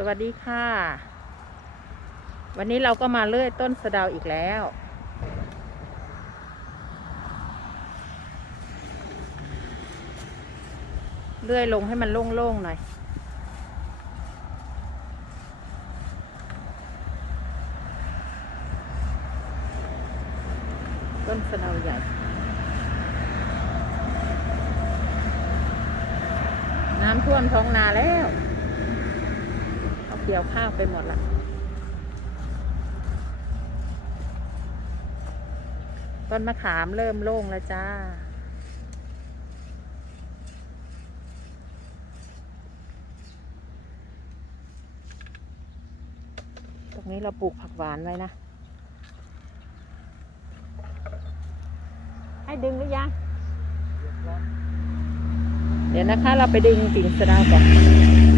สวัสดีค่ะ วันนี้เราก็มาเลื่อยต้นสะดาอีกแล้ว เลื่อยลงให้มันโล่งๆหน่อย ต้นสะดาใหญ่ น้ำท่วมท้องนาแล้ว เกี่ยวข้าวไปหมดละต้นมะขามเริ่มโล่งแล้วจ้า ตรงนี้เราปลูกผักหวานไว้นะ ให้ดึงหรือยัง เดี๋ยวนะคะ เราไปดึงกิ่งสะดาวก่อน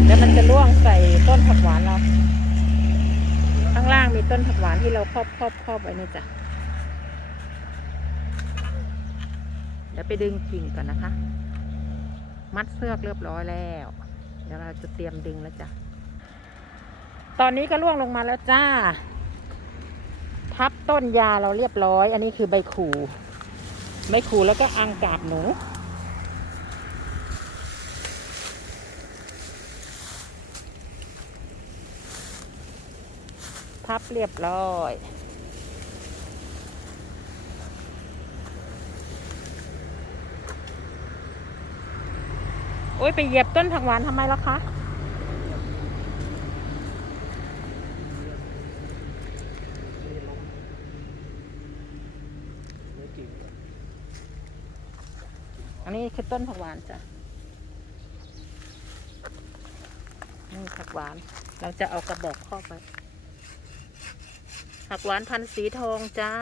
แล้วมันจะร่วงใส่ต้นผักหวานเรา ข้างล่างมีต้นผักหวานที่เราครอบครอบครอบไว้นี่จ้ะเดี๋ยวไปดึงกิ่งก่อนนะคะ มัดเสือกเรียบร้อยแล้ว เดี๋ยวเราจะเตรียมดึงแล้วจ้ะ ตอนนี้ก็ร่วงลงมาแล้วจ้า ทับต้นยาเราเรียบร้อย อันนี้คือใบขู่ ใบขู่แล้วก็อังกาบหนู พับเรียบร้อย โอ้ยไปเหยียบต้นผักหวานทำไมล่ะคะ อันนี้คือต้นผักหวานจ้ะนี่ผักหวาน เราจะเอากระบอกครอบไว้ ผักหวานพันสีทองจ้า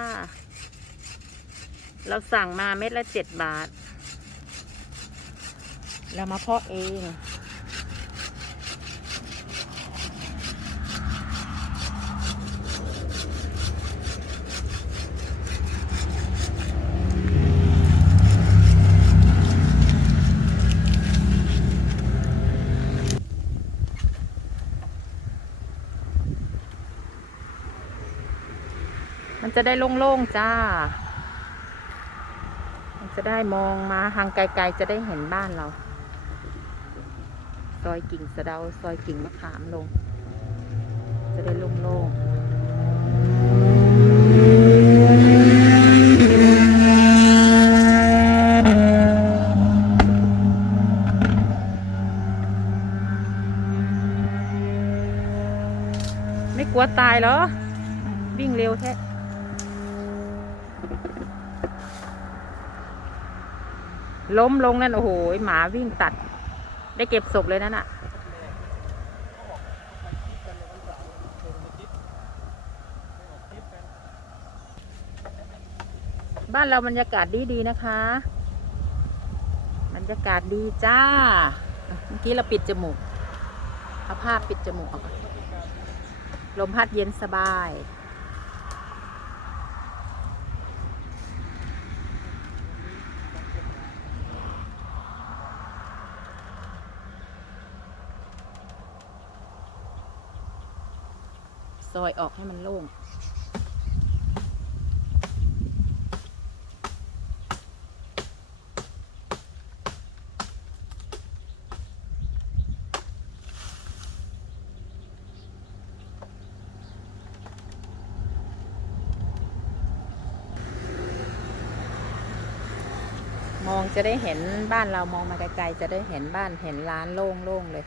เราสั่งมาเม็ดละเจ็ดบาท เรามาเพาะเอง มันจะได้โล่งๆจ้า มันจะได้มองมาทางไกลๆจะได้เห็นบ้านเรา ซอยกิ่งสะเดา ซอยกิ่งมะขามลง จะได้โล่งๆไม่กลัวตายเหรอ วิ่งเร็วแท้ ล้มลงนั่นโอ้โหหมาวิ่งตัด ได้เก็บศพเลยนั่นอะบ้านเราบรรยากาศดีดีนะคะ บรรยากาศดีจ้า เมื่อกี้เราปิดจมูก เอาผ้าปิดจมูกออกลมพัดเย็นสบาย ซอยออกให้มันโล่ง มองจะได้เห็นบ้านเรามองมาไกลๆจะได้เห็นบ้านเห็นร้านโล่งๆเลย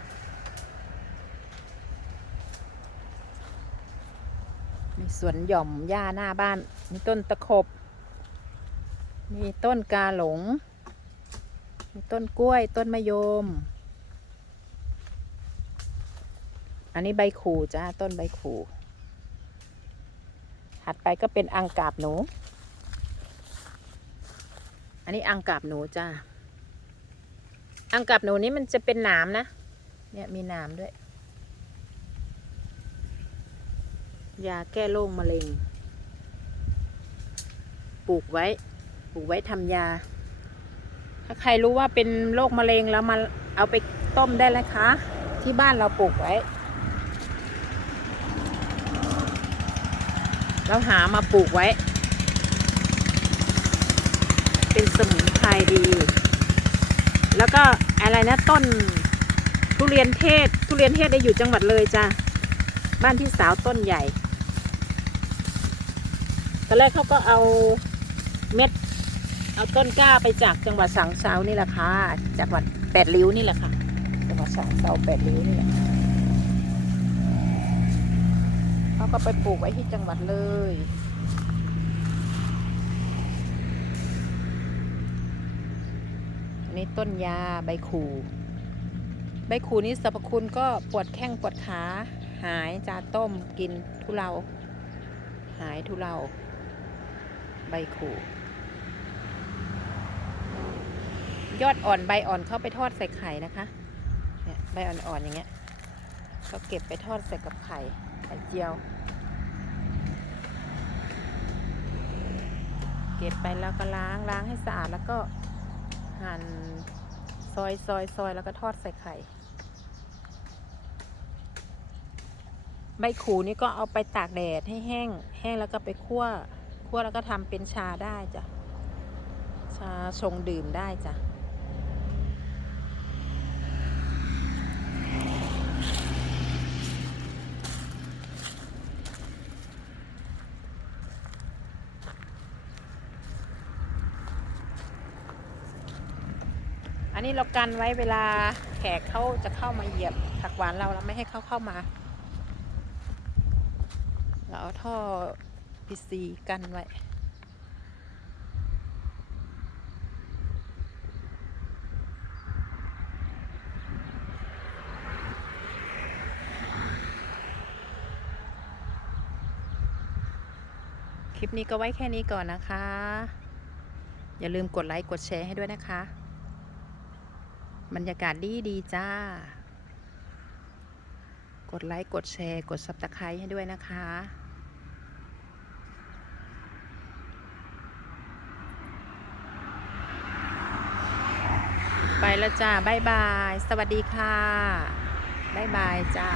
มีสวนหย่อมหญ้าหน้าบ้าน มีต้นตะขบ มีต้นกาหลง มีต้นกล้วย ต้นมะยม อันนี้ใบขู่จ้าต้นใบขู่ถัดไปก็เป็นอังกาบหนู อันนี้อังกาบหนูจ้าอังกาบหนูนี้มันจะเป็นหนามนะ เนี่ยมีหนามด้วย ยาแก้โรคมะเร็ง ปลูกไว้ ปลูกไว้ทำยา ถ้าใครรู้ว่าเป็นโรคมะเร็งแล้วมาเอาไปต้มได้เลยคะ ที่บ้านเราปลูกไว้ เราหามาปลูกไว้ เป็นสมุนไพรดี แล้วก็อะไรนะต้นทุเรียนเทศ ทุเรียนเทศได้อยู่จังหวัดเลยจ้า บ้านพี่สาวต้นใหญ่ตอนแรกเขาก็เอาเม็ด เอาต้นกล้าไปจากจังหวัดสังเซานี่แหละค่ะจากจังหวัดแปดริ้วนี่แหละค่ะจังหวัดสังเซาแปดริ้วนี่แหละเขาก็ไปปลูกไว้ที่จังหวัดเลยอันนี้ต้นยาใบขู่ใบขู่นี้สรรพคุณก็ปวดแข้งปวดขา หายจาต้มกินทุเลาหายทุเลาใบขู่ยอดอ่อนใบอ่อนเข้าไปทอดใส่ไข่นะคะเนี่ยใบอ่อนๆอย่างเงี้ย ก็เก็บไปทอดใส่กับไข่ไข่เจียว เก็บไปแล้วก็ล้างล้างให้สะอาดแล้วก็หั่นซอยซอยซอยแล้วก็ทอดใส่ไข่ ใบขู่นี่ก็เอาไปตากแดดให้แห้ง แห้งแล้วก็ไปคั่ว คั่วแล้วก็ทำเป็นชาได้จ้ะ ชาชงดื่มได้จ้ะอันนี้เรากันไว้เวลาแขกเขาจะเข้ามาเหยียบผักหวานเราเราไม่ให้เขาเข้ามา เราเอาท่อพีซีกันไว้คลิปนี้ก็ไว้แค่นี้ก่อนนะคะ อย่าลืมกดไลค์ กดแชร์ให้ด้วยนะคะ บรรยากาศดีดีจ้า กดไลค์ กดแชร์ กดซับสไครต์ให้ด้วยนะคะ ไปแล้วจ้าบายบาย สวัสดีค่ะบายบายจ้า